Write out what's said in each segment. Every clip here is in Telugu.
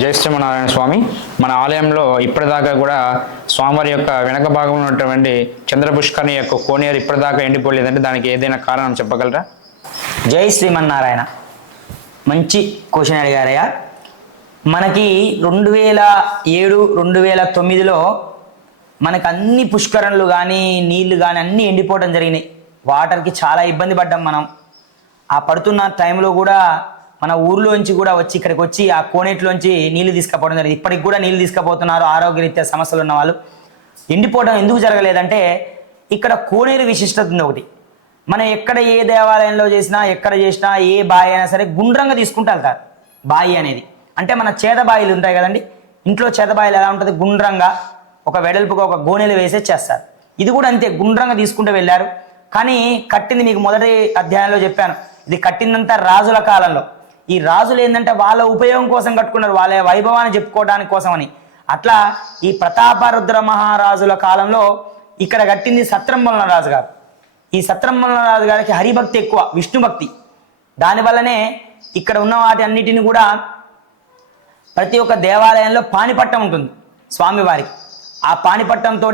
జై శ్రీమన్నారాయణ స్వామి. మన ఆలయంలో ఇప్పటిదాకా కూడా స్వామివారి యొక్క వెనక భాగంలో ఉన్నటువంటి చంద్రపుష్కరిణి యొక్క కోనేరు ఇప్పటిదాకా ఎండిపోలేదంటే దానికి ఏదైనా కారణం చెప్పగలరా? జై శ్రీమన్నారాయణ. మంచి క్వశ్చన్ అడిగారయ్యా. మనకి 2007 2009లో మనకు అన్ని పుష్కరణలు కానీ నీళ్లు కానీ అన్నీ ఎండిపోవడం జరిగినాయి. వాటర్కి చాలా ఇబ్బంది పడ్డాం మనం. ఆ పడుతున్న టైంలో కూడా మన ఊర్లోంచి కూడా వచ్చి ఇక్కడికి వచ్చి ఆ కోనేటిలోంచి నీళ్లు తీసుకుపోవడం జరిగింది. ఇప్పటికి కూడా నీళ్లు తీసుకుపోతున్నారు ఆరోగ్యరీత్యా సమస్యలు ఉన్న వాళ్ళు. ఎండిపోవడం ఎందుకు జరగలేదంటే ఇక్కడ కోనేరు విశిష్టత ఉంది ఒకటి. మనం ఎక్కడ ఏ దేవాలయంలో చేసినా ఎక్కడ చేసినా ఏ బావి అయినా సరే గుండ్రంగా తీసుకుంటూ వెళ్తారు. బావి అనేది అంటే మన చేతబాయిలు ఉంటాయి కదండి, ఇంట్లో చేతబాయిలు ఎలా ఉంటుంది, గుండ్రంగా ఒక వెడల్పుగా ఒక గోనెలు వేసేస్తారు. ఇది కూడా అంతే గుండ్రంగా తీసుకుంటూ వెళ్ళారు. కానీ కట్టింది మీకు మొదటి అధ్యాయంలో చెప్పాను, ఇది కట్టిందంతా రాజుల కాలంలో. ఈ రాజులు ఏంటంటే వాళ్ళ ఉపయోగం కోసం కట్టుకున్నారు, వాళ్ళ వైభవాన్ని చెప్పుకోవడానికి కోసమని. అట్లా ఈ ప్రతాపరుద్ర మహారాజుల కాలంలో ఇక్కడ కట్టింది సత్రంబలన రాజు గారు. ఈ సత్రంబలన రాజు గారికి హరిభక్తి ఎక్కువ, విష్ణు భక్తి. దానివల్లనే ఇక్కడ ఉన్న వాటి అన్నిటిని కూడా ప్రతి ఒక్క దేవాలయంలో పాణిపట్టం ఉంటుంది స్వామివారికి. ఆ పాణిపట్టంతో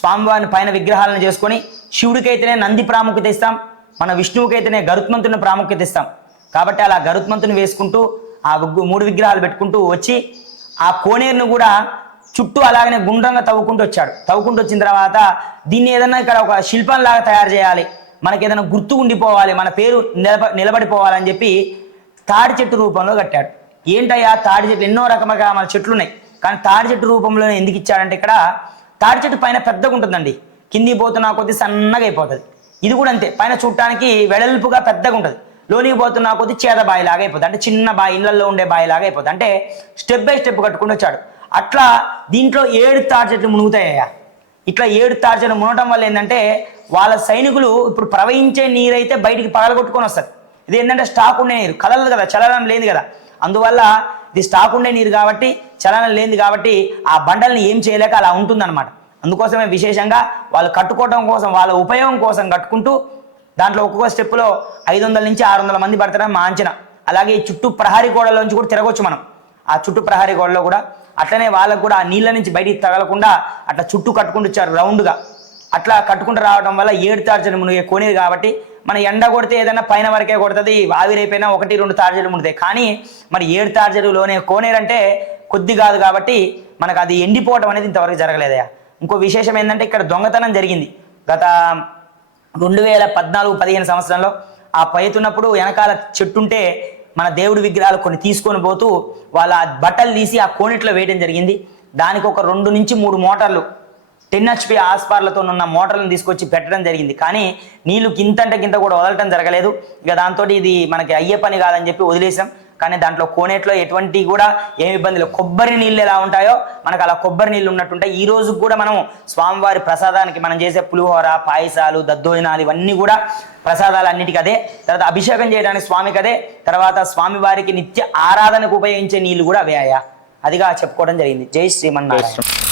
స్వామివారిని పైన విగ్రహాలను చేసుకొని శివుడికైతేనే నంది ప్రాముఖ్యత ఇస్తాం, మన విష్ణువుకైతేనే గరుత్మంతుని ప్రాముఖ్యత ఇస్తాం. కాబట్టి అలా గరుత్మంతుని వేసుకుంటూ ఆ 3 విగ్రహాలు పెట్టుకుంటూ వచ్చి ఆ కోనేరును కూడా చుట్టూ అలాగనే గుండ్రంగా తవ్వుకుంటూ వచ్చాడు. తవ్వుకుంటూ వచ్చిన తర్వాత దీన్ని ఏదన్నా ఇక్కడ ఒక శిల్పంలాగా తయారు చేయాలి, మనకి ఏదైనా గుర్తు ఉండిపోవాలి, మన పేరు నిలబడిపోవాలని చెప్పి తాడి చెట్టు రూపంలో కట్టాడు. ఏంటయ్యా తాడి చెట్లు, ఎన్నో రకములుగా మన చెట్లు ఉన్నాయి, కానీ తాడి చెట్టు రూపంలో ఎందుకు ఇచ్చాడంటే ఇక్కడ తాడి చెట్టు పైన పెద్దగా ఉంటుందండి, కింది పోతున్నా కొద్ది సన్నగా అయిపోతుంది. ఇది కూడా అంతే, పైన చూడటానికి వెడల్పుగా పెద్దగా ఉంటుంది, లోనికి పోతున్నా కొద్ది చేద బాయిలాగా అయిపోతుంది, అంటే చిన్న బావి, ఇళ్లలో ఉండే బాయిలాగా అయిపోతుంది. అంటే స్టెప్ బై స్టెప్ కట్టుకుంటూ వచ్చాడు. అట్లా దీంట్లో 7 తాడి చెట్లు మునుగుతాయ్యా. ఇట్లా 7 తాడి చెట్లు మునగటం వల్ల ఏంటంటే వాళ్ళ సైనికులు ఇప్పుడు ప్రవహించే నీరైతే బయటికి పగలగొట్టుకొని వస్తారు. ఇది ఏంటంటే స్టాక్ ఉండే నీరు, కదలదు కదా, చలనం లేదు కదా, అందువల్ల ఇది స్టాక్ ఉండే నీరు కాబట్టి చలనం లేనిది కాబట్టి ఆ బండల్ని ఏం చేయలేక అలా ఉంటుందన్నమాట. అందుకోసమే విశేషంగా వాళ్ళు కట్టుకోవడం కోసం, వాళ్ళ ఉపయోగం కోసం కట్టుకుంటూ దాంట్లో ఒక్కొక్క స్టెప్లో 500 నుంచి 600 మంది పడతారని మా అంచనా. అలాగే ఈ చుట్టూ ప్రహారీ గోడలోంచి కూడా తిరగొచ్చు మనం. ఆ చుట్టూ ప్రహారీ గోడలో కూడా అట్లనే వాళ్ళకు కూడా ఆ నీళ్ళ నుంచి బయటికి తగలకుండా అట్లా చుట్టూ కట్టుకుంటూ వచ్చారు రౌండ్గా. అట్లా కట్టుకుంటూ రావడం వల్ల 7 తాడ్చెలు మునిగే కోనేరు కాబట్టి మన ఎండ కొడితే ఏదైనా పైన వరకే కొడుతుంది, ఆవిరైపోయినా 1-2 తాడ్చెలు మునుగుతాయి. కానీ మరి 7 తాడ్చెలులోనే కోనేరు అంటే కొద్ది కాదు కాబట్టి మనకు అది ఎండిపోవడం అనేది ఇంతవరకు జరగలేదయా. ఇంకో విశేషం ఏంటంటే ఇక్కడ దొంగతనం జరిగింది గత 2014-15 సంవత్సరంలో. ఆ పైతున్నప్పుడు వెనకాల చెట్టుంటే మన దేవుడి విగ్రహాలు కొన్ని తీసుకొని పోతూ వాళ్ళ బట్టలు తీసి ఆ కోనిట్లో వేయడం జరిగింది. దానికి ఒక 2 నుంచి 3 మోటార్లు 10 HP ఆస్పార్లతో ఉన్న మోటార్లను తీసుకొచ్చి పెట్టడం జరిగింది. కానీ నీళ్లు గింతంటే గింత కూడా వదలటం జరగలేదు. ఇక దాంతో ఇది మనకి అయ్యే పని కాదని చెప్పి వదిలేసాం. కానీ దాంట్లో కోనేట్లో ఎటువంటి కూడా ఏమి ఇబ్బంది లేదు. కొబ్బరి నీళ్ళు ఎలా ఉంటాయో మనకు అలా కొబ్బరి నీళ్ళు ఉన్నట్టుంటాయి. ఈ రోజు కూడా మనం స్వామివారి ప్రసాదానికి మనం చేసే పులిహోర, పాయసాలు, దద్దోజనాలు ఇవన్నీ కూడా ప్రసాదాలు అన్నిటికీ అదే. తర్వాత అభిషేకం చేయడానికి స్వామికి అదే. తర్వాత స్వామివారికి నిత్య ఆరాధనకు ఉపయోగించే నీళ్లు కూడా అవే అయ్యా. అదిగా చెప్పుకోవడం జరిగింది. జై శ్రీమన్నారాయణ.